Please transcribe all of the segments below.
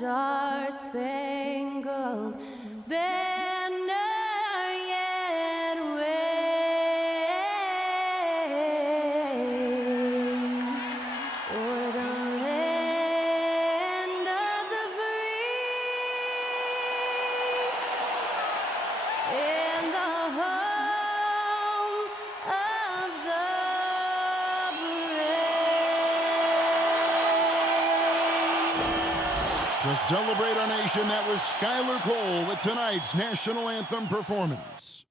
star-spangled banner yet wave o'er the land of the free and the home of the brave. To celebrate our nation, that was Skylar Cole with tonight's national anthem performance.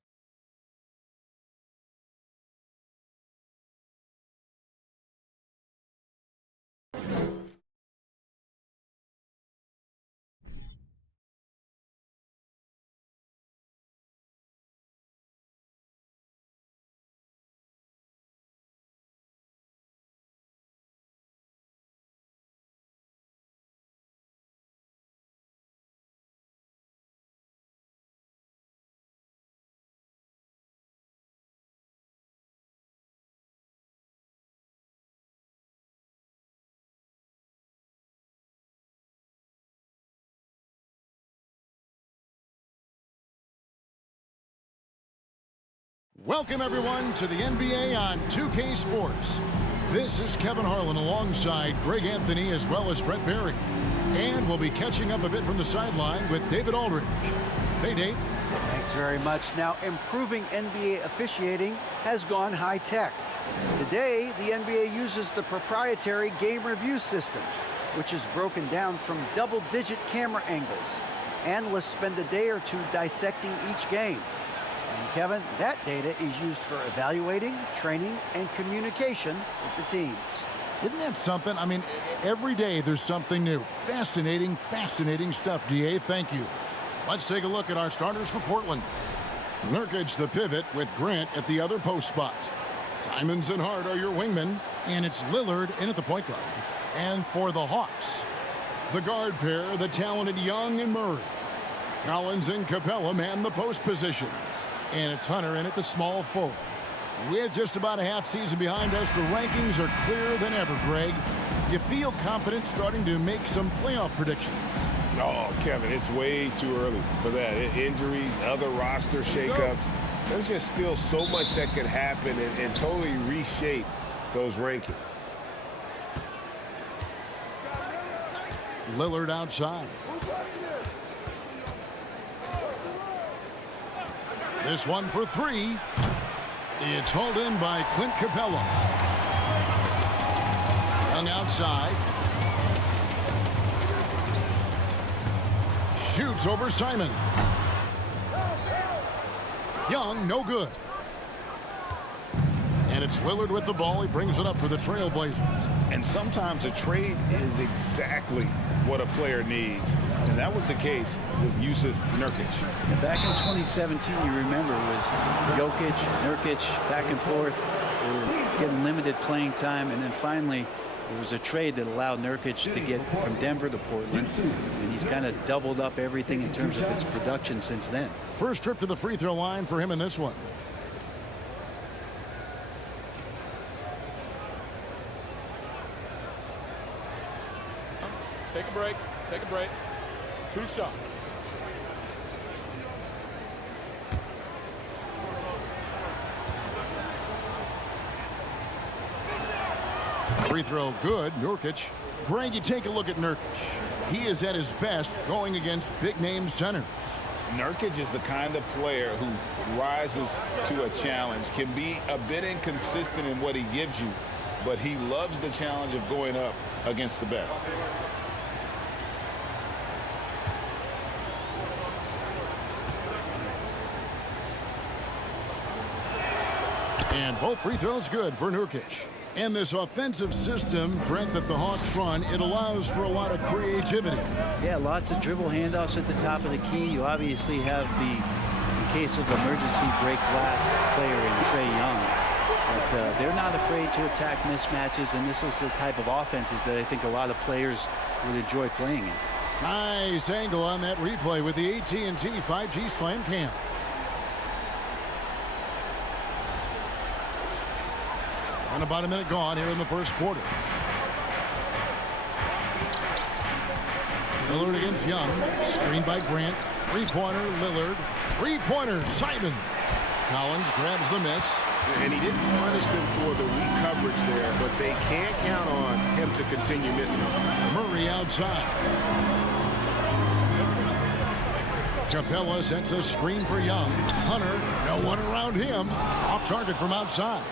Welcome, everyone, to the NBA on 2K Sports. This is Kevin Harlan alongside Greg Anthony as well as Brett Barry. And we'll be catching up a bit from the sideline with David Aldridge. Hey, Dave. Thanks very much. Now, improving NBA officiating has gone high-tech. Today, the NBA uses the proprietary game review system, which is broken down from double-digit camera angles. Analysts spend a day or two dissecting each game. And Kevin, that data is used for evaluating, training, and communication with the teams. Isn't that something? I mean, every day there's something new. Fascinating, fascinating stuff, DA. Thank you. Let's take a look at our starters for Portland. Nurkic, the pivot, with Grant at the other post spot. Simons and Hart are your wingmen, and it's Lillard in at the point guard. And for the Hawks, the guard pair, the talented Young and Murray. Collins and Capella man the post positions. And it's Hunter in at the small forward. With just about a half season behind us, the rankings are clearer than ever, Greg. You feel confident starting to make some playoff predictions? Oh, Kevin, it's way too early for that. Injuries, other roster shakeups. There's just still so much that could happen and totally reshape those rankings. Lillard outside. Who's watching it? This one for three. It's hauled in by Clint Capella. Young outside. Shoots over Simon. Young, no good. And it's Lillard with the ball. He brings it up for the Trailblazers. And sometimes a trade is exactly what a player needs. And that was the case with Yusuf Nurkic. And back in 2017, you remember, it was Jokic, Nurkic, back and forth. They were getting limited playing time. And then finally, there was a trade that allowed Nurkic to get from Denver to Portland. And he's kind of doubled up everything in terms of his production since then. First trip to the free throw line for him in this one. Take a break. Take a break. 2 shots. Free throw good. Nurkic. Greg, you take a look at Nurkic. He is at his best going against big-name centers. Nurkic is the kind of player who rises to a challenge, can be a bit inconsistent in what he gives you, but he loves the challenge of going up against the best. And both free throws good for Nurkic. And this offensive system, Brent, that the Hawks run, it allows for a lot of creativity. Yeah, lots of dribble handoffs at the top of the key. You obviously have the, in case of emergency, break glass player in Trae Young. But they're not afraid to attack mismatches, and this is the type of offenses that I think a lot of players would enjoy playing in. Nice angle on that replay with the AT&T 5G Slam Cam. And about a minute gone here in the first quarter. Lillard against Young. Screen by Grant. Three-pointer, Lillard. Three-pointer, Simon. Collins grabs the miss. And he didn't punish them for the weak coverage there, but they can't count on him to continue missing. Murray outside. Capella sends a screen for Young. Hunter, no one around him. Off target from outside.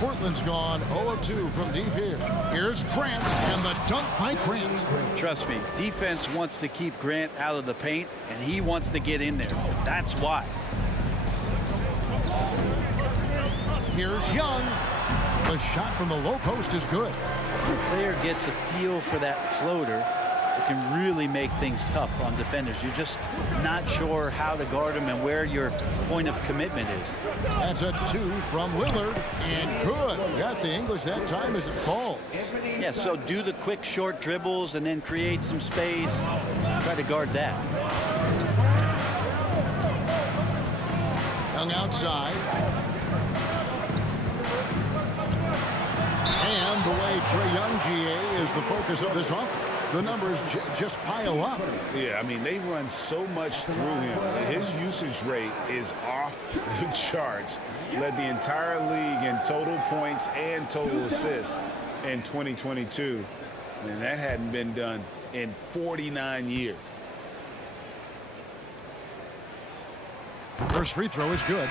Portland's gone 0 of 2 from deep here. Here's Grant and the dunk by Grant. Trust me, defense wants to keep Grant out of the paint, and he wants to get in there. That's why. Here's Young. The shot from the low post is good. If the player gets a feel for that floater, it can really make things tough on defenders. You're just not sure how to guard them and where your point of commitment is. That's a 2 from Lillard, and good. Got the English that time as it falls. Yeah, so do the quick short dribbles and then create some space. Try to guard that. Young outside. And the way Trae Young, GA, is the focus of this offense. The numbers just pile up. Yeah, I mean, they run so much through him. His usage rate is off the charts. Led the entire league in total points and total assists in 2022. And that hadn't been done in 49 years. First free throw is good.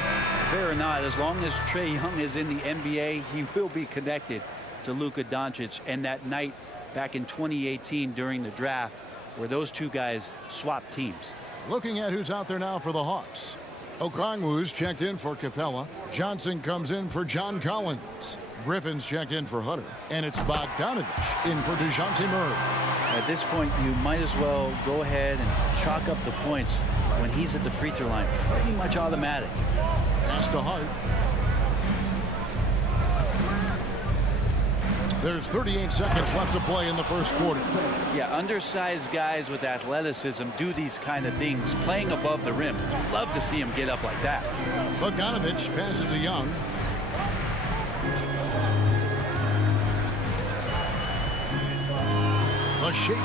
Fair or not, as long as Trae Young is in the NBA, he will be connected to Luka Doncic. And that night back in 2018 during the draft where those two guys swapped teams. Looking at who's out there now for the Hawks. Okongwu's checked in for Capella. Johnson comes in for John Collins. Griffin's checked in for Hunter. And it's Bogdanovich in for DeJounte Murray. At this point, you might as well go ahead and chalk up the points when he's at the free throw line. Pretty much automatic. Pass to Hart. There's 38 seconds left to play in the first quarter. Yeah, undersized guys with athleticism do these kind of things, playing above the rim. Love to see him get up like that. Bogdanovich passes to Young. A shake.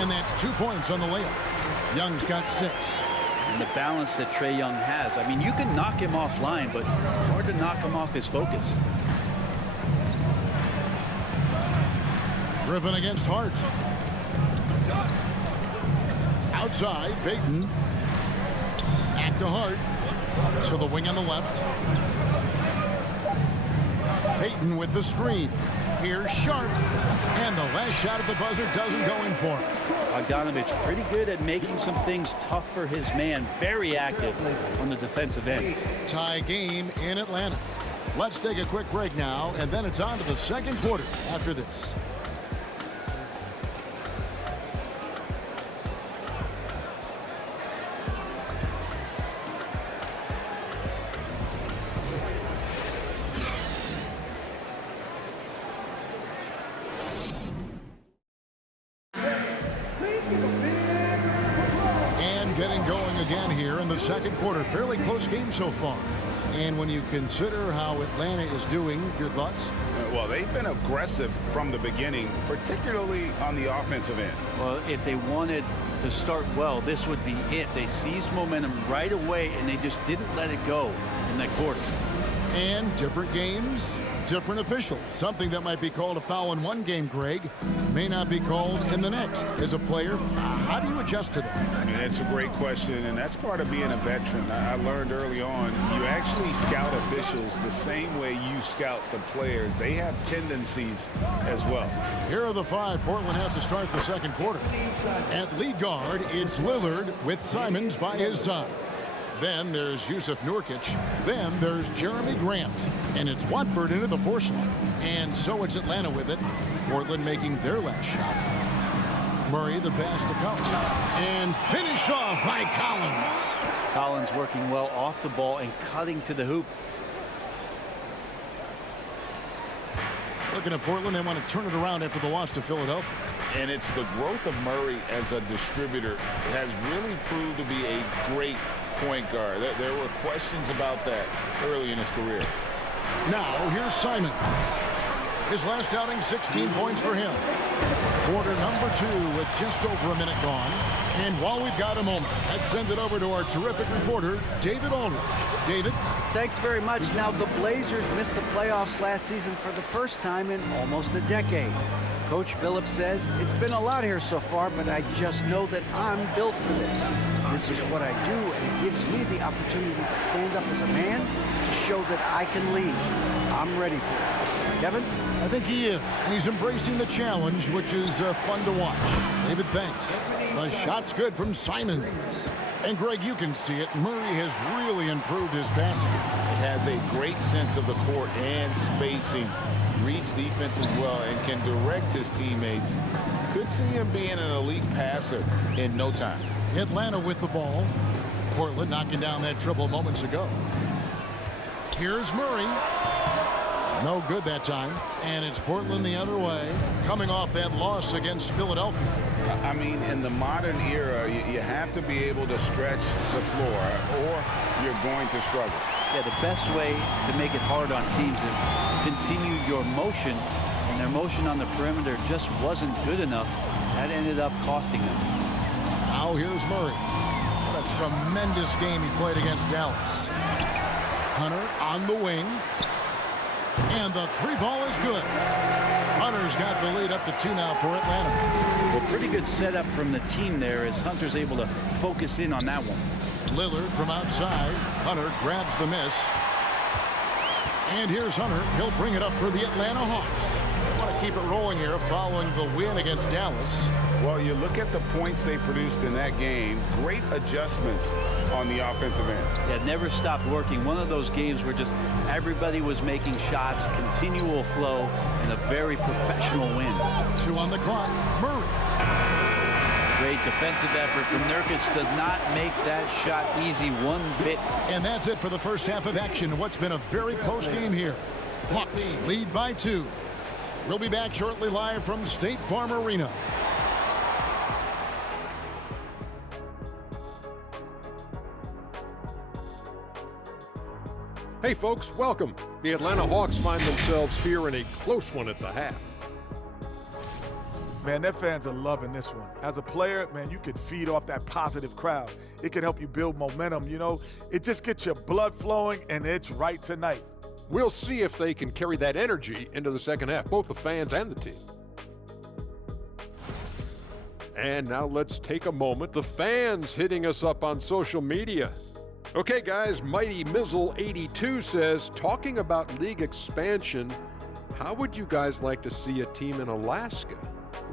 And that's 2 points on the layup. Young's got 6. And the balance that Trae Young has. I mean, you can knock him offline, but hard to knock him off his focus. Griffin against Hart. Outside, Payton. Back to Hart. To the wing on the left. Payton with the screen. Here's Sharp. And the last shot at the buzzer doesn't go in for him. Bogdanovich pretty good at making some things tough for his man. Very active on the defensive end. Tie game in Atlanta. Let's take a quick break now, and then it's on to the second quarter after this. Getting going again here in the second quarter. Fairly close game so far. And when you consider how Atlanta is doing, your thoughts? Well, they've been aggressive from the beginning, particularly on the offensive end. Well, if they wanted to start well, this would be it. They seized momentum right away, and they just didn't let it go in that quarter. And different games, different officials. Something that might be called a foul in one game, Greg, may not be called in the next. As a player, how do you adjust to that? I mean, it's a great question, and that's part of being a veteran. I learned early on, you actually scout officials the same way you scout the players. They have tendencies as well. Here are the 5 Portland has to start the second quarter. At lead guard, it's Lillard with Simons by his side. Then there's Yusuf Nurkic. Then there's Jeremy Grant. And it's Watford into the 4 slot. And so it's Atlanta with it. Portland making their last shot. Murray the pass to Collins. And finished off by Collins. Collins working well off the ball and cutting to the hoop. Looking at Portland, they want to turn it around after the loss to Philadelphia. And it's the growth of Murray as a distributor has really proved to be a great point guard. There were questions about that early in his career. Now here's Simon. His last outing, 16 points for him. Quarter number 2 with just over a minute gone. And while we've got a moment, let's send it over to our terrific reporter, David Aldridge. David? Thanks very much. Now, the Blazers missed the playoffs last season for the first time in almost a decade. Coach Billups says, it's been a lot here so far, but I just know that I'm built for this. This is what I do, and it gives me the opportunity to stand up as a man to show that I can lead. I'm ready for it. Kevin? I think he is. And he's embracing the challenge, which is fun to watch. David, thanks. The shot's good from Simon. And, Greg, you can see it. Murray has really improved his passing. Has a great sense of the court and spacing. Reads defense as well and can direct his teammates. Could see him being an elite passer in no time. Atlanta with the ball. Portland knocking down that triple moments ago. Here's Murray. No good that time. And it's Portland the other way, coming off that loss against Philadelphia. I mean, in the modern era, you have to be able to stretch the floor or you're going to struggle. Yeah, the best way to make it hard on teams is continue your motion, and their motion on the perimeter just wasn't good enough. That ended up costing them. Now here's Murray. What a tremendous game he played against Dallas. Hunter on the wing. And the 3-ball is good. Hunter's got the lead up to 2 now for Atlanta. Well, pretty good setup from the team there as Hunter's able to focus in on that one. Lillard from outside. Hunter grabs the miss. And here's Hunter. He'll bring it up for the Atlanta Hawks. They want to keep it rolling here following the win against Dallas. Well, you look at the points they produced in that game. Great adjustments on the offensive end. Yeah, never stopped working. One of those games where just everybody was making shots, continual flow, and a very professional win. 2 on the clock. Murray. Great defensive effort from Nurkic. Does not make that shot easy one bit. And that's it for the first half of action. What's been a very close game here. Hawks lead by 2. We'll be back shortly live from State Farm Arena. Hey folks, welcome. The Atlanta Hawks find themselves here in a close one at the half. Man, their fans are loving this one. As a player, man, you can feed off that positive crowd. It can help you build momentum, you know. It just gets your blood flowing, and it's right tonight. We'll see if they can carry that energy into the second half, both the fans and the team. And now let's take a moment. The fans hitting us up on social media. Okay, guys, Mighty Mizzle82 says, talking about league expansion, how would you guys like to see a team in Alaska?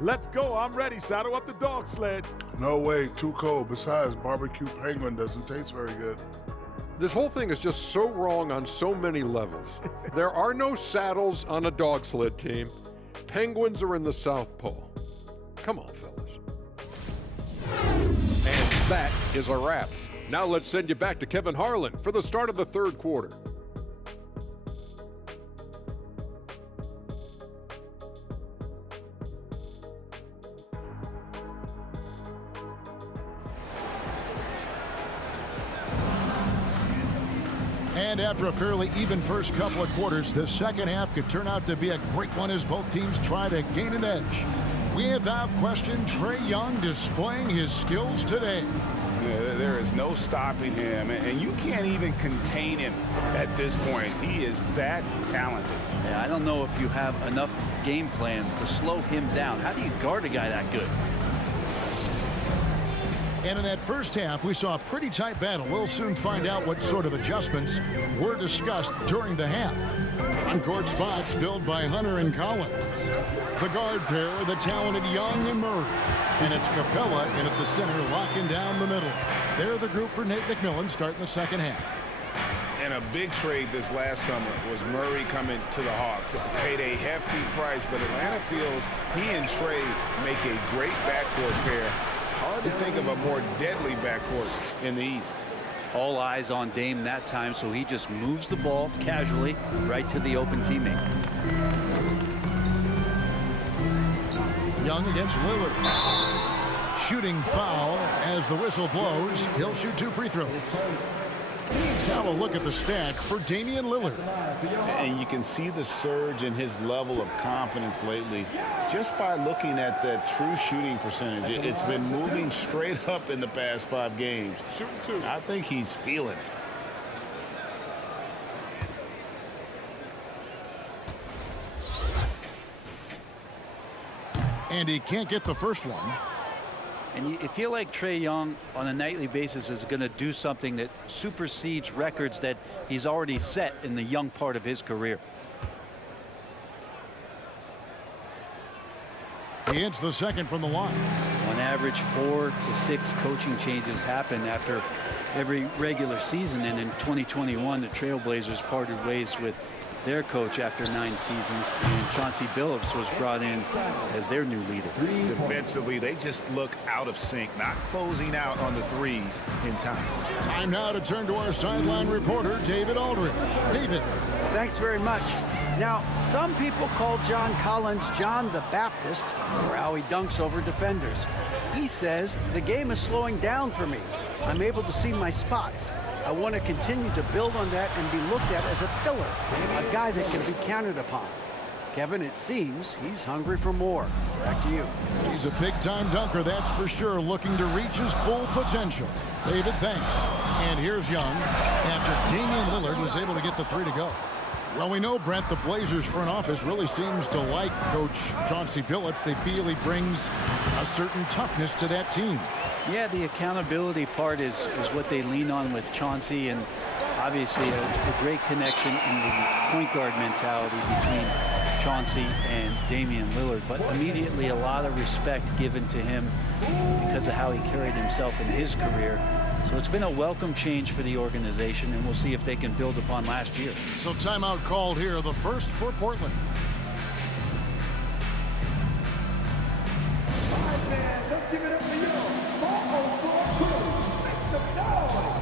Let's go. I'm ready. Saddle up the dog sled. No way, too cold. Besides, barbecue penguin doesn't taste very good. This whole thing is just so wrong on so many levels. There are no saddles on a dog sled team. Penguins are in the South Pole. Come on, fellas. And that is a wrap. Now let's send you back to Kevin Harlan for the start of the third quarter. And after a fairly even first couple of quarters, the second half could turn out to be a great one as both teams try to gain an edge. Without question, Trae Young displaying his skills today. There is no stopping him, and you can't even contain him at this point. He is that talented. Yeah, I don't know if you have enough game plans to slow him down. How do you guard a guy that good? And in that first half, we saw a pretty tight battle. We'll soon find out what sort of adjustments were discussed during the half. On-court spots filled by Hunter and Collins. The guard pair, the talented Young and Murray. And it's Capella in at the center, locking down the middle. They're the group for Nate McMillan starting the second half. And a big trade this last summer was Murray coming to the Hawks. Paid a hefty price, but Atlanta feels he and Trae make a great backcourt pair. Hard to think of a more deadly backcourt in the East. All eyes on Dame that time, so he just moves the ball casually right to the open teammate. Young against Lillard. Shooting foul as the whistle blows. He'll shoot 2 free throws. Now a look at the stats for Damian Lillard. And you can see the surge in his level of confidence lately just by looking at that true shooting percentage. It's been moving straight up in the past 5 games. I think he's feeling it. And he can't get the first one. And you feel like Trae Young on a nightly basis is going to do something that supersedes records that he's already set in the young part of his career. He hits the second from the line. On average, 4 to 6 coaching changes happen after every regular season. And in 2021, the Trailblazers parted ways with their coach after 9 seasons, and Chauncey Billups was brought in as their new leader. Defensively, they just look out of sync, not closing out on the threes in time. Time now to turn to our sideline reporter, David Aldridge. David. Thanks very much. Now, some people call John Collins John the Baptist for how he dunks over defenders. He says, the game is slowing down for me. I'm able to see my spots. I want to continue to build on that and be looked at as a pillar, a guy that can be counted upon. Kevin, it seems he's hungry for more. Back to you. He's a big-time dunker, that's for sure, looking to reach his full potential. David, thanks. And here's Young after Damian Lillard was able to get the 3 to go. Well, we know, Brent, the Blazers front office really seems to like Coach Chauncey Billups. They feel he brings a certain toughness to that team. Yeah, the accountability part is what they lean on with Chauncey, and obviously a great connection in the point guard mentality between Chauncey and Damian Lillard. But immediately a lot of respect given to him because of how he carried himself in his career. So it's been a welcome change for the organization, and we'll see if they can build upon last year. So timeout called here, the first for Portland. All right, man, let's give it up for you. Make some noise.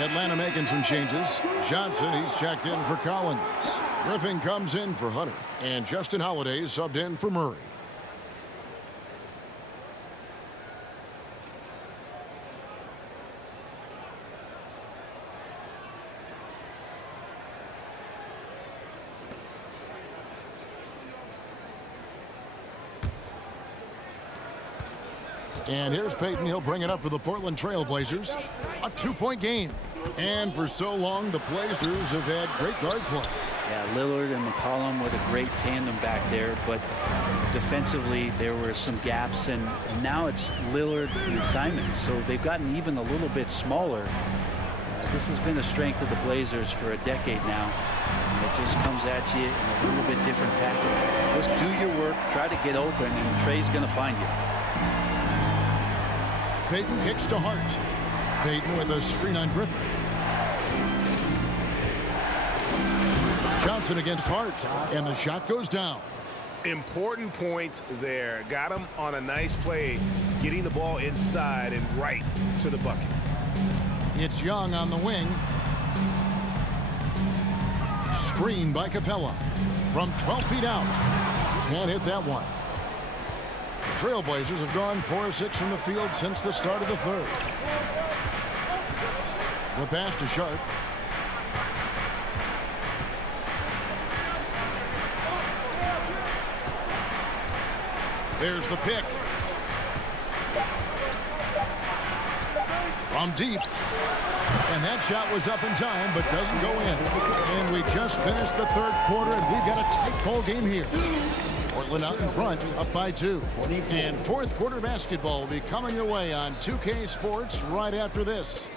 Atlanta making some changes. Johnson, he's checked in for Collins. Griffin comes in for Hunter. And Justin Holiday subbed in for Murray. And here's Payton. He'll bring it up for the Portland Trailblazers. A 2-point game. And for so long, the Blazers have had great guard play. Yeah, Lillard and McCollum were the great tandem back there, but defensively there were some gaps, and now it's Lillard and Simons, so they've gotten even a little bit smaller. This has been a strength of the Blazers for a decade now, and it just comes at you in a little bit different package. Just do your work, try to get open, and Trae's going to find you. Payton kicks to Hart. Payton with a screen on Griffin. Johnson against Hart, and the shot goes down. Important points there. Got him on a nice play, getting the ball inside and right to the bucket. It's Young on the wing. Screen by Capella. From 12 feet out. Can't hit that one. The Trailblazers have gone 4 of 6 from the field since the start of the third. The pass to Sharp. There's the pick. From deep. And that shot was up in time, but doesn't go in. And we just finished the third quarter, and we've got a tight ball game here. Portland out in front, up by 2. And fourth quarter basketball will be coming your way on 2K Sports right after this.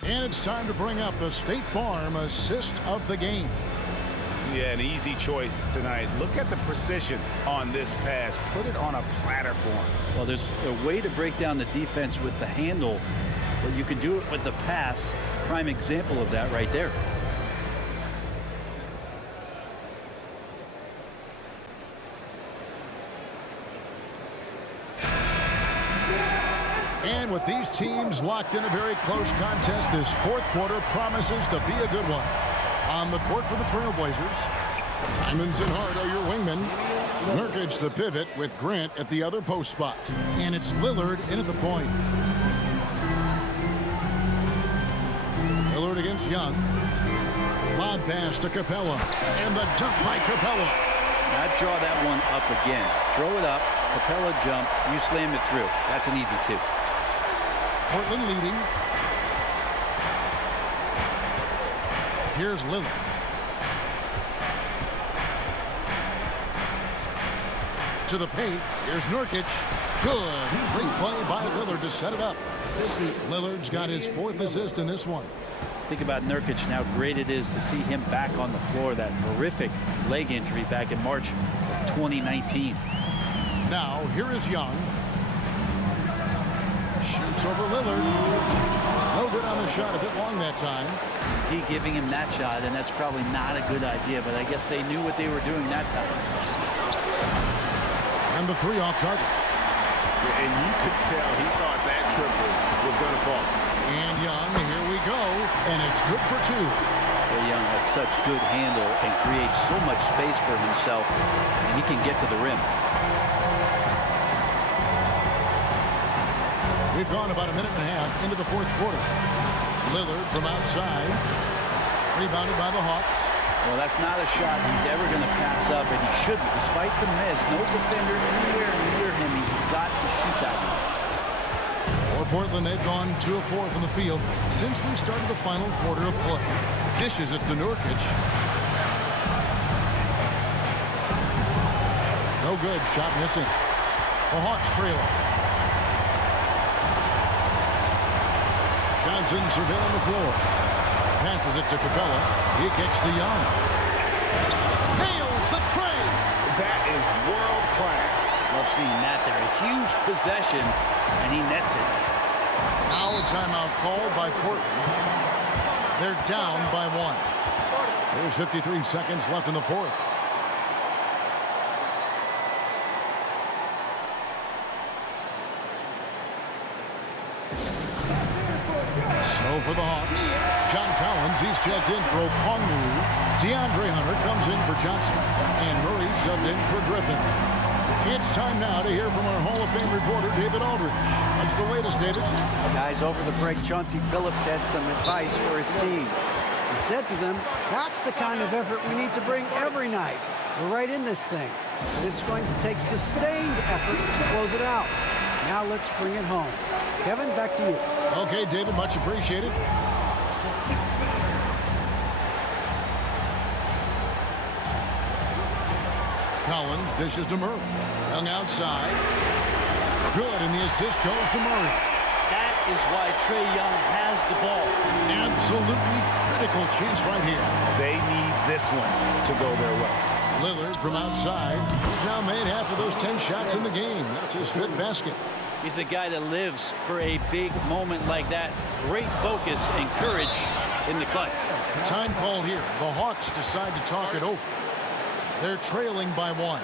And it's time to bring up the State Farm assist of the game. Yeah, an easy choice tonight. Look at the precision on this pass. Put it on a platter for him. Well, there's a way to break down the defense with the handle, but you can do it with the pass. Prime example of that right there. And with these teams locked in a very close contest, this fourth quarter promises to be a good one. On the court for the Trailblazers, Simons and Hart are your wingmen. Nurkic the pivot with Grant at the other post spot. And it's Lillard in at the point. Lillard against Young. Lob pass to Capella. And the dunk by Capella. Now draw that one up again. Throw it up, Capella jump, you slam it through. That's an easy 2. Portland leading. Here's Lillard. To the paint. Here's Nurkic. Good. Great play by Lillard to set it up. Lillard's got his 4th assist in this one. Think about Nurkic and how great it is to see him back on the floor. That horrific leg injury back in March of 2019. Now, here is Young. Shoots over Lillard. No good on the shot. A bit long that time. D giving him that shot, and that's probably not a good idea, but I guess they knew what they were doing that time. And the 3 off target. And you could tell he thought that triple was going to fall. And Young, here we go. And it's good for 2. Young has such good handle and creates so much space for himself, and he can get to the rim. We've gone about a minute and a half into the fourth quarter. Lillard from outside. Rebounded by the Hawks. Well, that's not a shot he's ever going to pass up, and he shouldn't. Despite the miss, no defender anywhere near him. He's got to shoot that one. For Portland, they've gone 2 of 4 from the field since we started the final quarter of play. Dishes it to Nurkic. No good. Shot missing. The Hawks trailing. Johnson surveilling the floor. Passes it to Capella. He kicks to Young. Nails the tray. That is world class. Love seeing that there. A huge possession, and he nets it. Now a timeout called by Portland. They're down by 1. There's 53 seconds left in the fourth. So for the Hawks, John Collins, he's checked in for Okongwu. DeAndre Hunter comes in for Johnson. And Murray subbed in for Griffin. It's time now to hear from our Hall of Fame reporter, David Aldridge. What's the latest, David? Guys, over the break, Chauncey Billups had some advice for his team. He said to them, that's the kind of effort we need to bring every night. We're right in this thing, but it's going to take sustained effort to close it out. Now let's bring it home. Kevin, back to you. Okay, David, much appreciated. Collins dishes to Murray. Young outside. Good, and the assist goes to Murray. That is why Trae Young has the ball. Absolutely critical chance right here. They need this one to go their way. Lillard from outside. He's now made half of those 10 shots in the game. That's his 5th basket. He's a guy that lives for a big moment like that. Great focus and courage in the clutch. Time called here. The Hawks decide to talk it over. They're trailing by 1.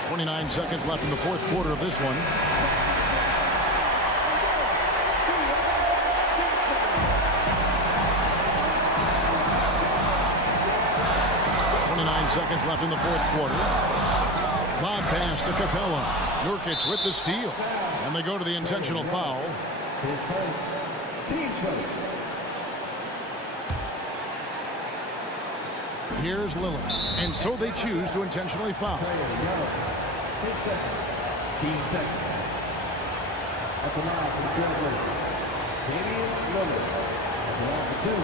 29 seconds left in the fourth quarter of this one. Seconds left in the fourth quarter. Lob pass to Capella. Nurkic with the steal. And they go to the intentional foul. His first. Team first. Here's Lillard. And so they choose to intentionally foul. Player yellow. His second. Team second. At the line for the Trailblazers, Damian Lillard. At the line for two.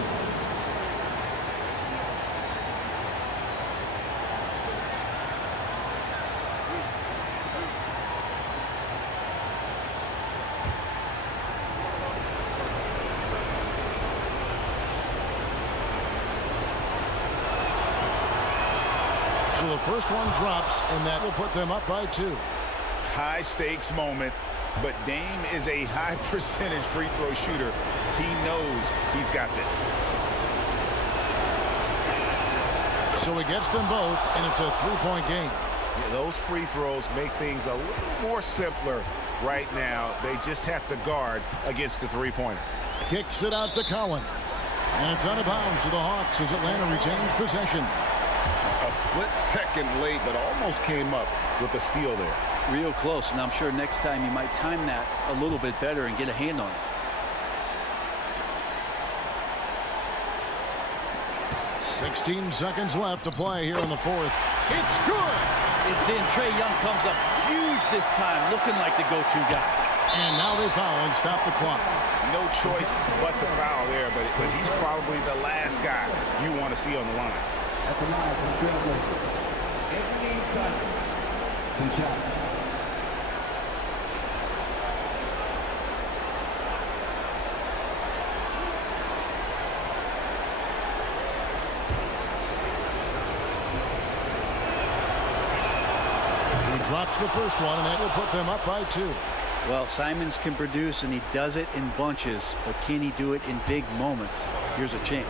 So the first one drops, and that will put them up by 2. High stakes moment, but Dame is a high percentage free throw shooter. He knows he's got this. So he gets them both, and it's a 3-point game. Yeah, those free throws make things a little more simpler right now. They just have to guard against the three-pointer. Kicks it out to Collins. And it's out of bounds to the Hawks as Atlanta retains possession. A split second late, but almost came up with a steal there. Real close, and I'm sure next time you might time that a little bit better and get a hand on it. 16 seconds left to play here in the fourth. It's good! It's in. Trae Young comes up huge this time, looking like the go-to guy. And now they foul and stop the clock. No choice but to foul there, but he's probably the last guy you want to see on the line. At the line for the Trailblazers, Anthony Simons. 2 shots. He drops the first one, and that will put them up by 2. Well, Simons can produce, and he does it in bunches, but can he do it in big moments? Here's a chance.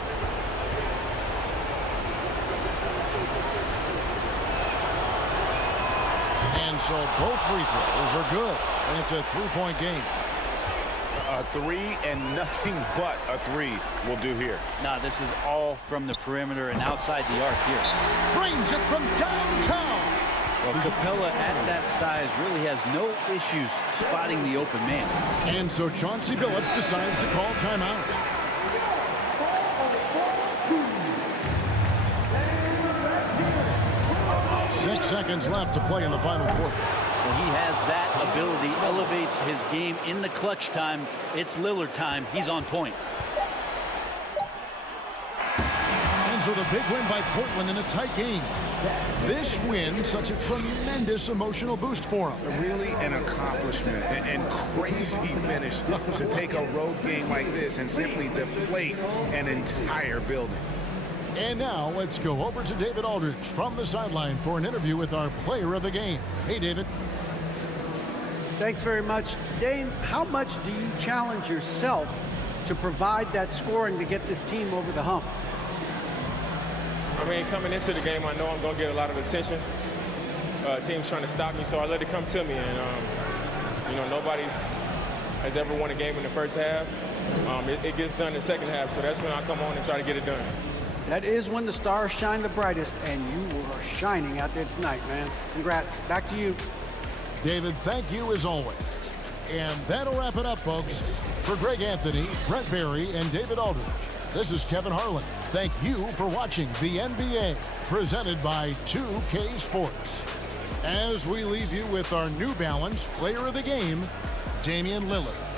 And so both free throws are good, and it's a 3-point game. A 3 and nothing but a 3 will do here. Nah, this is all from the perimeter and outside the arc here. Frames it from downtown. Well, Capella at that size really has no issues spotting the open man. And so Chauncey Billups decides to call timeout. Six seconds left to play in the final quarter. Well, he has that ability, elevates his game in the clutch time. It's Lillard time. He's on point. And so the big win by Portland in a tight game. This win, such a tremendous emotional boost for him. Really an accomplishment and crazy finish to take a road game like this and simply deflate an entire building. And now let's go over to David Aldridge from the sideline for an interview with our player of the game. Hey, David. Thanks very much. Dame, how much do you challenge yourself to provide that scoring to get this team over the hump? I mean, coming into the game, I know I'm going to get a lot of attention. Team's trying to stop me, so I let it come to me. And, you know, nobody has ever won a game in the first half. It gets done in the second half, so that's when I come on and try to get it done. That is when the stars shine the brightest, and you were shining out there tonight, man. Congrats. Back to you. David, thank you as always. And that'll wrap it up, folks. For Greg Anthony, Brett Barry, and David Aldridge, this is Kevin Harlan. Thank you for watching the NBA, presented by 2K Sports. As we leave you with our New Balance Player of the Game, Damian Lillard.